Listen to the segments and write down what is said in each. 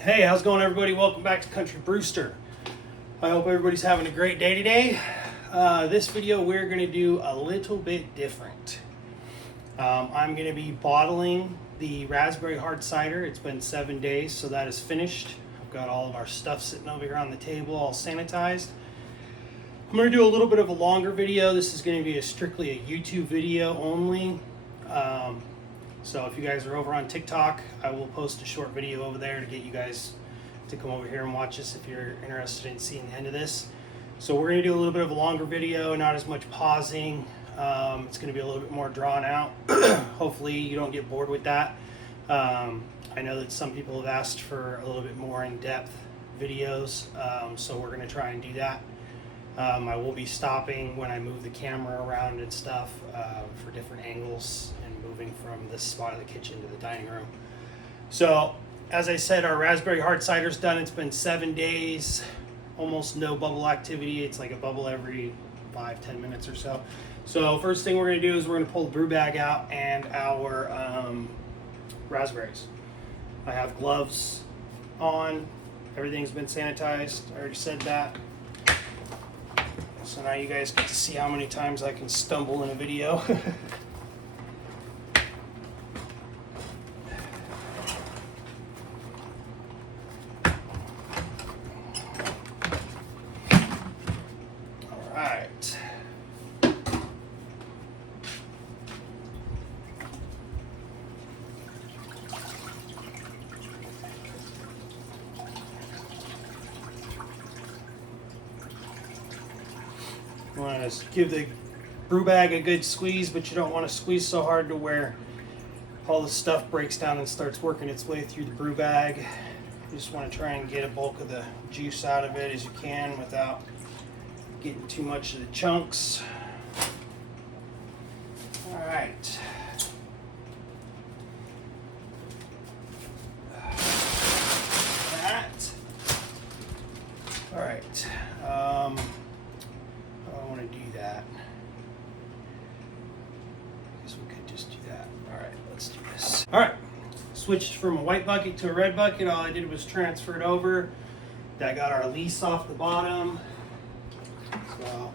Hey, how's it going, everybody? Welcome back to Country Brewster. I hope everybody's having a great day today. This video we're going to do a little bit different. I'm going to be bottling the raspberry hard cider. It's been 7 days, so that is finished. I've got all of our stuff sitting over here on the table, all sanitized. I'm going to do a little bit of a longer video. This is going to be strictly a YouTube video only. So if you guys are over on TikTok, I will post a short video over there to get you guys to come over here and watch this if you're interested in seeing the end of this. So we're going to do a little bit of a longer video, not as much pausing. It's going to be a little bit more drawn out. Hopefully you don't get bored with that. I know that some people have asked for a little bit more in-depth videos, so we're going to try and do that. I will be stopping when I move the camera around and stuff for different angles and moving from this spot of the kitchen to the dining room. So as I said, our raspberry hard cider's done. It's been 7 days, almost no bubble activity. It's like a bubble every 5-10 minutes or so. So first thing we're going to do is we're going to pull the brew bag out and our raspberries. I have gloves on. Everything's been sanitized. I already said that. So now you guys get to see how many times I can stumble in a video. All right. You want to give the brew bag a good squeeze, but you don't want to squeeze so hard to where all the stuff breaks down and starts working its way through the brew bag. You just want to try and get a bulk of the juice out of it as you can without getting too much of the chunks. All right. That. All right. I want to do that. I guess we could just do that. All right, let's do this. All right, switched from a white bucket to a red bucket. All I did was transfer it over. That got our lease off the bottom. So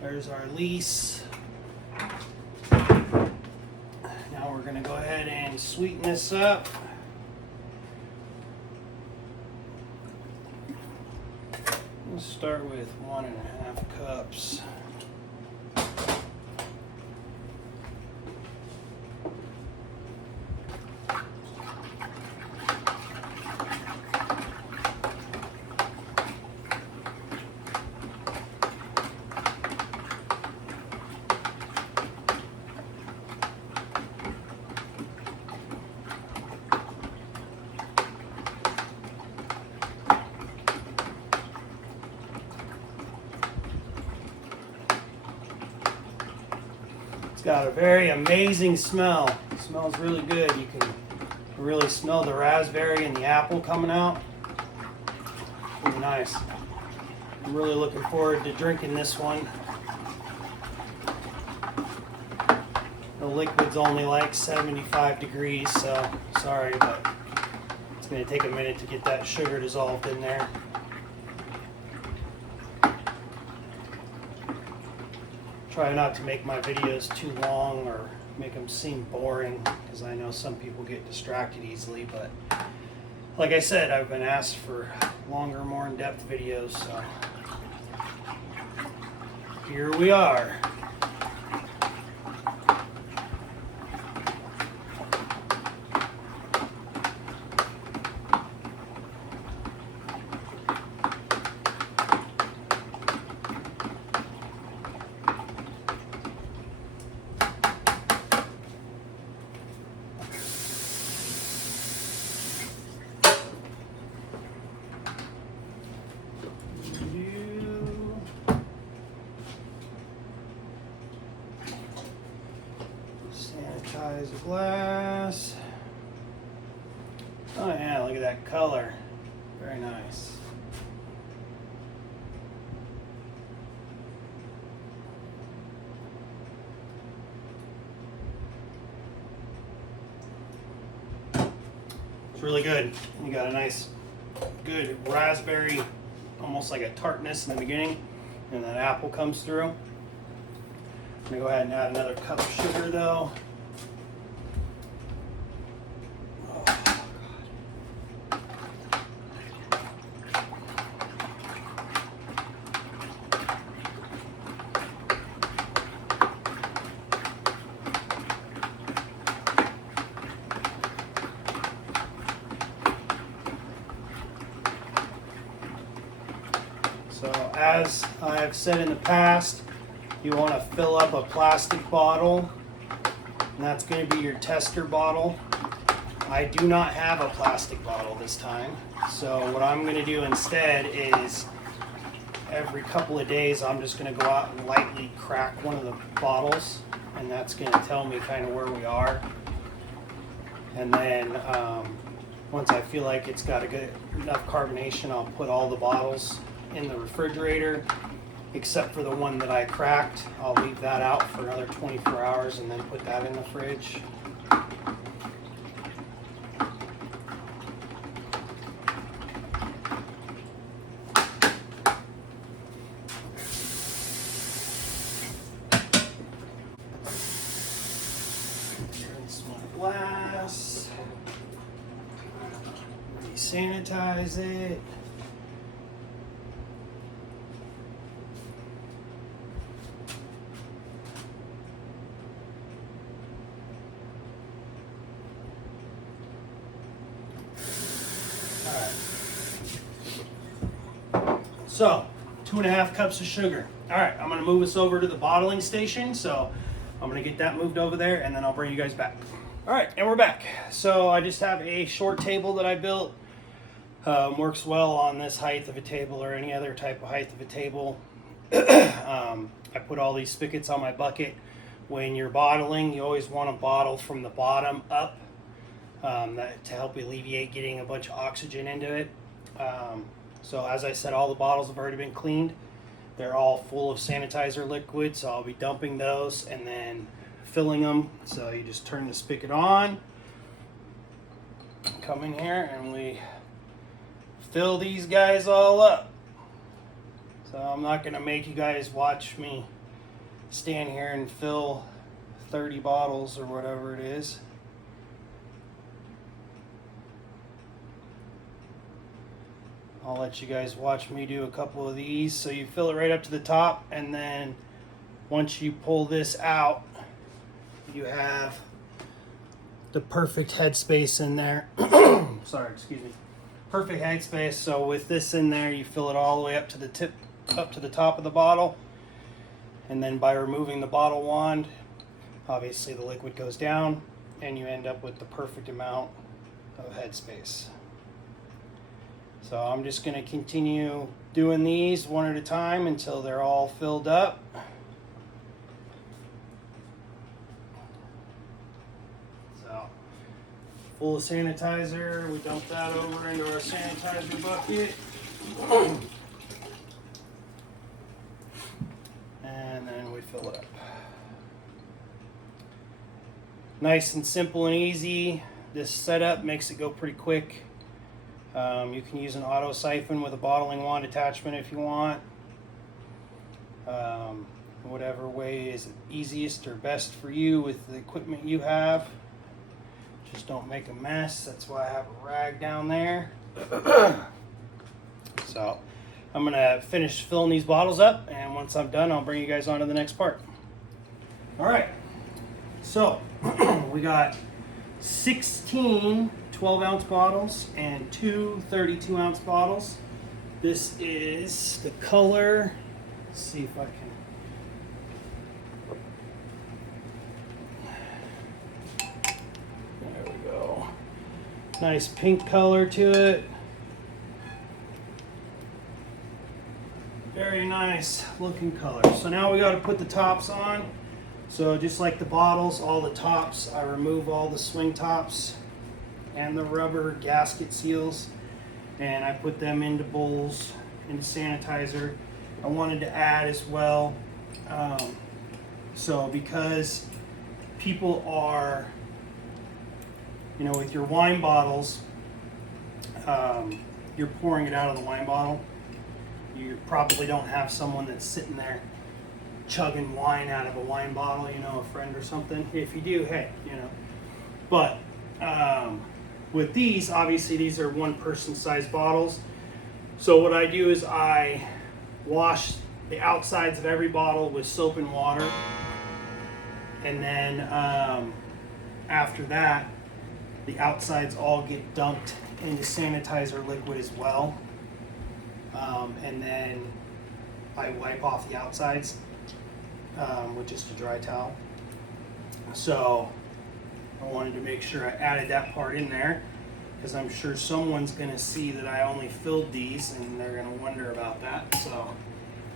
there's our lease. Now we're going to go ahead and sweeten this up. Let's start with 1.5 cups. It's got a very amazing smell. It smells really good. You can really smell the raspberry and the apple coming out. Really nice. I'm really looking forward to drinking this one. The liquid's only like 75 degrees, so sorry, but it's going to take a minute to get that sugar dissolved in there. Try not to make my videos too long or make them seem boring, because I know some people get distracted easily, but like I said, I've been asked for longer, more in-depth videos, so here we are. Sanitize the glass. Oh yeah, look at that color. Very nice. It's really good. You got a nice good raspberry, almost like a tartness in the beginning, and that apple comes through. I'm gonna go ahead and add another cup of sugar though. So as I have said in the past, you want to fill up a plastic bottle, and that's going to be your tester bottle. I do not have a plastic bottle this time, so what I'm going to do instead is every couple of days I'm just going to go out and lightly crack one of the bottles, and that's going to tell me kind of where we are. And then once I feel like it's got a good enough carbonation, I'll put all the bottles in the refrigerator except for the one that I cracked. I'll leave that out for another 24 hours and then put that in the fridge. Rinse my glass. Sanitize it. So, 2.5 cups of sugar. All right, I'm gonna move us over to the bottling station. So I'm gonna get that moved over there and then I'll bring you guys back. All right, and we're back. So I just have a short table that I built. Works well on this height of a table or any other type of height of a table. I put all these spigots on my bucket. When you're bottling, you always want to bottle from the bottom up to help alleviate getting a bunch of oxygen into it. So as I said, all the bottles have already been cleaned. They're all full of sanitizer liquid, so I'll be dumping those and then filling them. So you just turn the spigot on, come in here, and we fill these guys all up. So I'm not gonna make you guys watch me stand here and fill 30 bottles or whatever it is. I'll let you guys watch me do a couple of these. So you fill it right up to the top, and then once you pull this out, you have the perfect headspace in there. Sorry, excuse me. Perfect headspace. So with this in there, you fill it all the way up to the tip, up to the top of the bottle, and then by removing the bottle wand, obviously the liquid goes down, and you end up with the perfect amount of headspace. So I'm just going to continue doing these one at a time until they're all filled up. So full of sanitizer, we dump that over into our sanitizer bucket. And then we fill it up. Nice and simple and easy. This setup makes it go pretty quick. You can use an auto siphon with a bottling wand attachment if you want. Whatever way is easiest or best for you with the equipment you have. Just don't make a mess. That's why I have a rag down there. So I'm gonna finish filling these bottles up, and once I'm done, I'll bring you guys on to the next part. All right, so we got 16 12-ounce bottles and 2 32-ounce bottles. This is the color. Let's see if I can. There we go. Nice pink color to it. Very nice looking color. So now we got to put the tops on. So just like the bottles, all the tops, I remove all the swing tops and the rubber gasket seals, and I put them into bowls, into sanitizer. I wanted to add as well, so because people are, with your wine bottles, you're pouring it out of the wine bottle, you probably don't have someone that's sitting there chugging wine out of a wine bottle, you know, a friend or something. If you do, hey, you know. But with these, obviously these are one person size bottles. So what I do is I wash the outsides of every bottle with soap and water. And then after that, the outsides all get dumped into sanitizer liquid as well. And then I wipe off the outsides with just a dry towel. So I wanted to make sure I added that part in there, because I'm sure someone's going to see that I only filled these and they're going to wonder about that. So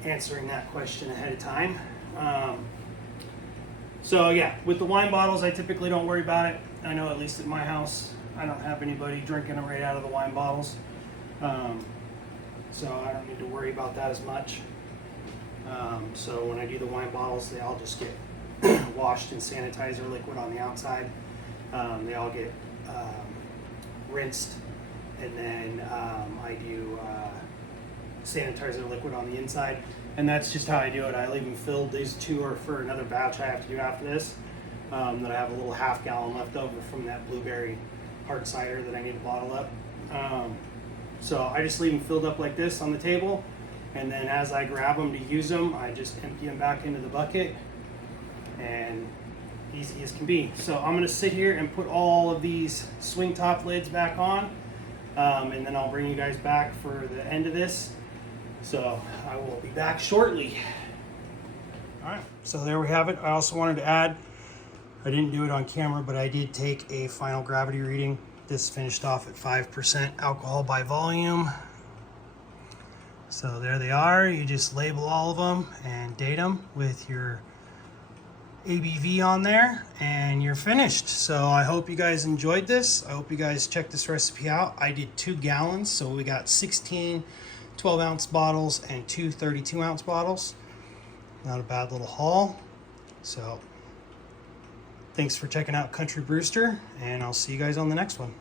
answering that question ahead of time. So yeah, with the wine bottles, I typically don't worry about it. I know at least at my house, I don't have anybody drinking them right out of the wine bottles. So I don't need to worry about that as much. So when I do the wine bottles, they all just get washed in sanitizer liquid on the outside. They all get rinsed, and then I do sanitizer liquid on the inside, and that's just how I do it. I leave them filled. These two are for another batch I have to do after this, that I have a little half gallon left over from that blueberry hard cider that I need to bottle up. So I just leave them filled up like this on the table, and then as I grab them to use them, I just empty them back into the bucket, and easy as can be. So I'm going to sit here and put all of these swing top lids back on, and then I'll bring you guys back for the end of this. So I will be back shortly. All right, so there we have it. I also wanted to add, I didn't do it on camera, but I did take a final gravity reading. This finished off at 5% alcohol by volume. So there they are. You just label all of them and date them with your ABV on there, and you're finished. So I hope you guys enjoyed this. I hope you guys check this recipe out. I did 2 gallons, so we got 16 12-ounce bottles and 2 32-ounce bottles. Not a bad little haul. So thanks for checking out Country Brewster, and I'll see you guys on the next one.